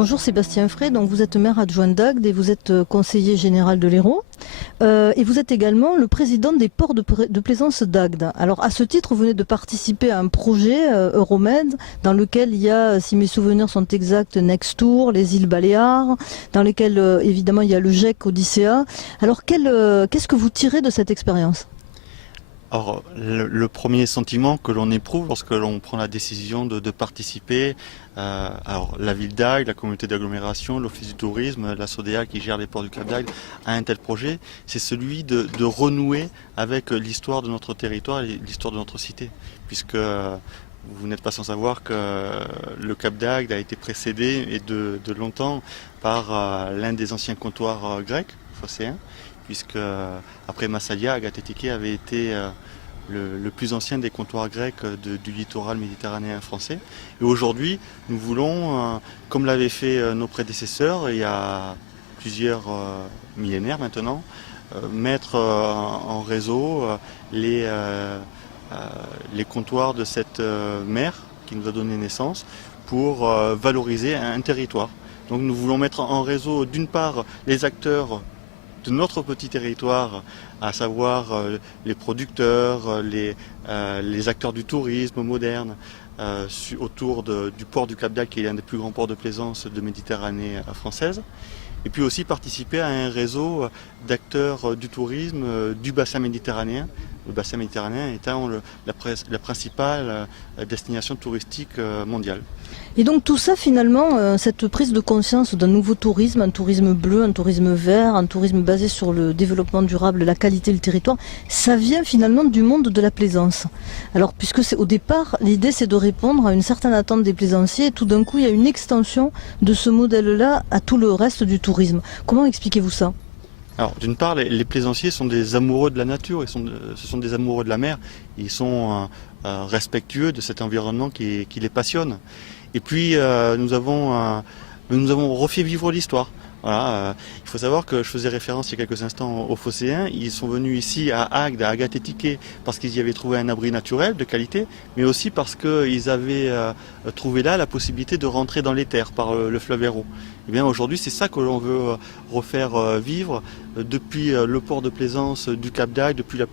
Bonjour Sébastien Frey, donc vous êtes maire adjoint d'Agde et vous êtes conseiller général de l'Hérault. Et vous êtes également le président des ports de plaisance d'Agde. Alors à ce titre, vous venez de participer à un projet Euromed dans lequel il y a, si mes souvenirs sont exacts, Nextour, les îles Baléares, dans lesquelles évidemment il y a le GEC Odyssea. Alors qu'est-ce que vous tirez de cette expérience ? Alors, le premier sentiment que l'on éprouve lorsque l'on prend la décision de participer, alors la ville d'Agde, la communauté d'agglomération, l'office du tourisme, la SODEA qui gère les ports du Cap d'Agde, à un tel projet, c'est celui de renouer avec l'histoire de notre territoire et l'histoire de notre cité. Puisque vous n'êtes pas sans savoir que le Cap d'Agde a été précédé et de longtemps par l'un des anciens comptoirs grecs, phocéens, puisque après Massalia, Agathe-Tike avait été le plus ancien des comptoirs grecs du littoral méditerranéen français. Et aujourd'hui, nous voulons, comme l'avaient fait nos prédécesseurs il y a plusieurs millénaires maintenant, mettre en réseau les comptoirs de cette mer qui nous a donné naissance pour valoriser un territoire. Donc nous voulons mettre en réseau d'une part les acteurs de notre petit territoire, à savoir les producteurs, les acteurs du tourisme moderne, autour du port du Cap d'Agde qui est l'un des plus grands ports de plaisance de Méditerranée française. Et puis aussi participer à un réseau d'acteurs du tourisme du bassin méditerranéen. Le bassin méditerranéen étant la principale destination touristique mondiale. Et donc tout ça finalement, cette prise de conscience d'un nouveau tourisme, un tourisme bleu, un tourisme vert, un tourisme basé sur le développement durable, la qualité, le territoire, ça vient finalement du monde de la plaisance. Alors puisque au départ, l'idée c'est de répondre à une certaine attente des plaisanciers et tout d'un coup il y a une extension de ce modèle-là à tout le reste du tourisme. Comment expliquez-vous ça ? Alors, d'une part, les plaisanciers sont des amoureux de la nature, ce sont des amoureux de la mer, ils sont respectueux de cet environnement qui les passionne. Et puis, nous avons refait vivre l'histoire. Voilà, il faut savoir que je faisais référence il y a quelques instants aux Phocéens. Ils sont venus ici à Agde, à Agathe-Tike, parce qu'ils y avaient trouvé un abri naturel de qualité, mais aussi parce qu'ils avaient trouvé là la possibilité de rentrer dans les terres par le fleuve Hérault. Et bien aujourd'hui, c'est ça que l'on veut refaire vivre depuis le port de plaisance du Cap d'Agde, depuis la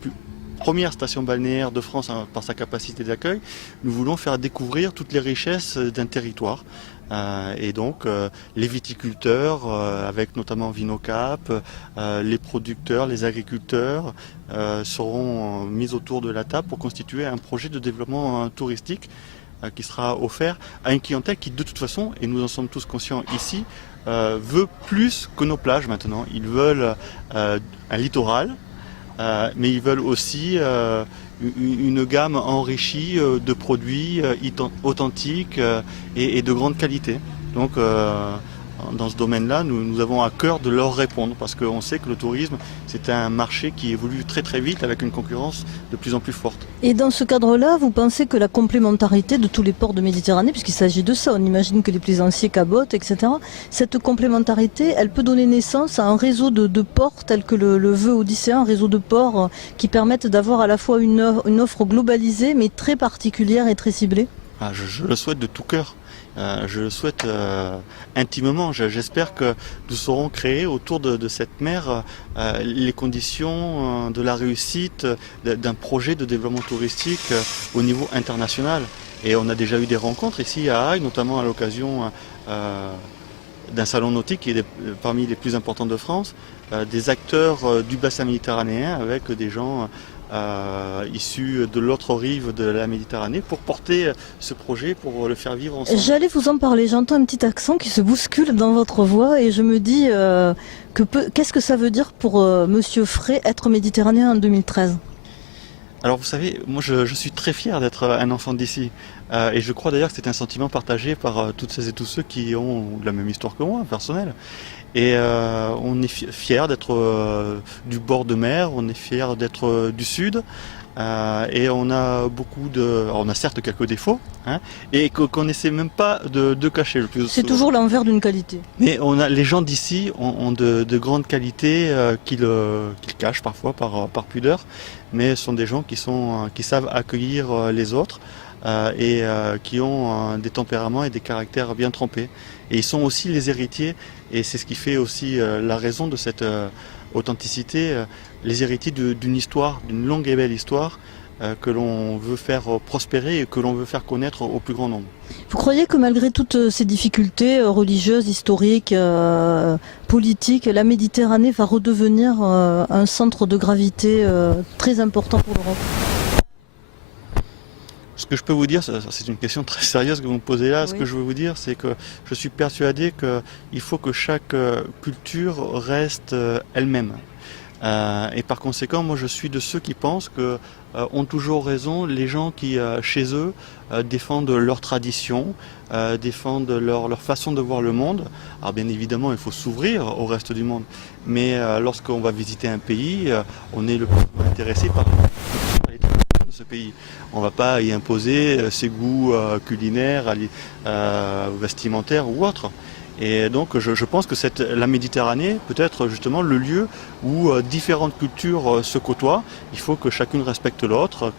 première station balnéaire de France par sa capacité d'accueil. Nous voulons faire découvrir toutes les richesses d'un territoire. Et donc les viticulteurs, avec notamment Vinocap, les producteurs, les agriculteurs seront mis autour de la table pour constituer un projet de développement touristique qui sera offert à une clientèle qui de toute façon, et nous en sommes tous conscients ici, veut plus que nos plages maintenant. Ils veulent un littoral, mais ils veulent aussi une gamme enrichie de produits authentiques et de grande qualité. Donc dans ce domaine-là, nous avons à cœur de leur répondre parce qu'on sait que le tourisme, c'est un marché qui évolue très très vite avec une concurrence de plus en plus forte. Et dans ce cadre-là, vous pensez que la complémentarité de tous les ports de Méditerranée, puisqu'il s'agit de ça, on imagine que les plaisanciers cabotent, etc., cette complémentarité, elle peut donner naissance à un réseau de ports tel que le veut Odyssea, un réseau de ports qui permettent d'avoir à la fois une offre globalisée mais très particulière et très ciblée ? Je le souhaite de tout cœur. Je le souhaite intimement. J'espère que nous saurons créer autour de cette mer les conditions de la réussite d'un projet de développement touristique au niveau international. Et on a déjà eu des rencontres ici à Agde, notamment à l'occasion d'un salon nautique qui est parmi les plus importants de France, des acteurs du bassin méditerranéen avec des gens issus de l'autre rive de la Méditerranée pour porter ce projet, pour le faire vivre ensemble. J'allais vous en parler, j'entends un petit accent qui se bouscule dans votre voix et je me dis qu'est-ce que ça veut dire pour Monsieur Frey être méditerranéen en 2013 ? Alors vous savez, moi je suis très fier d'être un enfant d'ici et je crois d'ailleurs que c'est un sentiment partagé par toutes celles et tous ceux qui ont la même histoire que moi, personnelle. Et on est fier d'être du bord de mer, on est fier d'être du sud et on a alors on a certes quelques défauts et qu'on n'essaie même pas de cacher le plus. C'est toujours l'envers d'une qualité. Mais les gens d'ici ont de grandes qualités qu'ils cachent parfois par pudeur, mais ce sont des gens qui savent accueillir les autres. qui ont des tempéraments et des caractères bien trempés. Et ils sont aussi les héritiers, et c'est ce qui fait aussi la raison de cette authenticité, les héritiers d'une histoire, d'une longue et belle histoire que l'on veut faire prospérer et que l'on veut faire connaître au plus grand nombre. Vous croyez que malgré toutes ces difficultés religieuses, historiques, politiques, la Méditerranée va redevenir un centre de gravité très important pour l'Europe? Ce que je peux vous dire, c'est une question très sérieuse que vous me posez là. Oui. Ce que je veux vous dire, c'est que je suis persuadé qu'il faut que chaque culture reste elle-même. Et par conséquent, moi je suis de ceux qui pensent que ont toujours raison les gens qui, chez eux, défendent leur tradition, défendent leur façon de voir le monde. Alors bien évidemment, il faut s'ouvrir au reste du monde. Mais lorsqu'on va visiter un pays, on est le plus intéressé par les traditions de ce pays. On ne va pas y imposer ses goûts culinaires, vestimentaires ou autres. Et donc je pense que la Méditerranée peut être justement le lieu où différentes cultures se côtoient. Il faut que chacune respecte l'autre.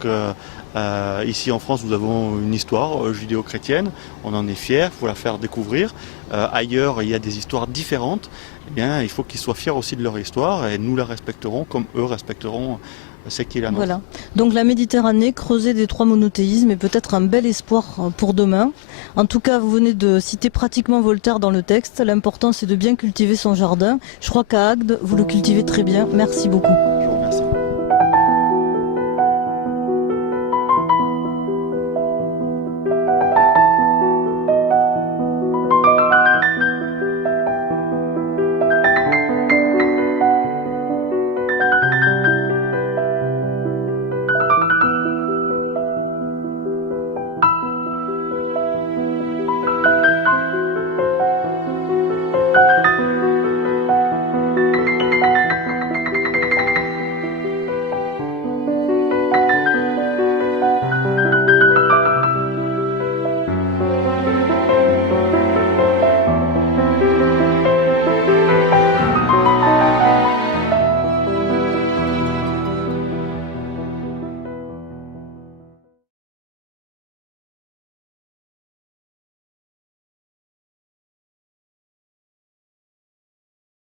Ici en France, nous avons une histoire judéo-chrétienne. On en est fiers, il faut la faire découvrir. Ailleurs, il y a des histoires différentes. Eh bien, il faut qu'ils soient fiers aussi de leur histoire et nous la respecterons comme eux respecteront ce qui est la nôtre. Voilà. Donc la Méditerranée, creusée des trois monothéismes, est peut-être un bel espoir pour demain. En tout cas, vous venez de citer pratiquement Voltaire dans le texte. L'important, c'est de bien cultiver son jardin. Je crois qu'à Agde, vous le cultivez très bien. Merci beaucoup.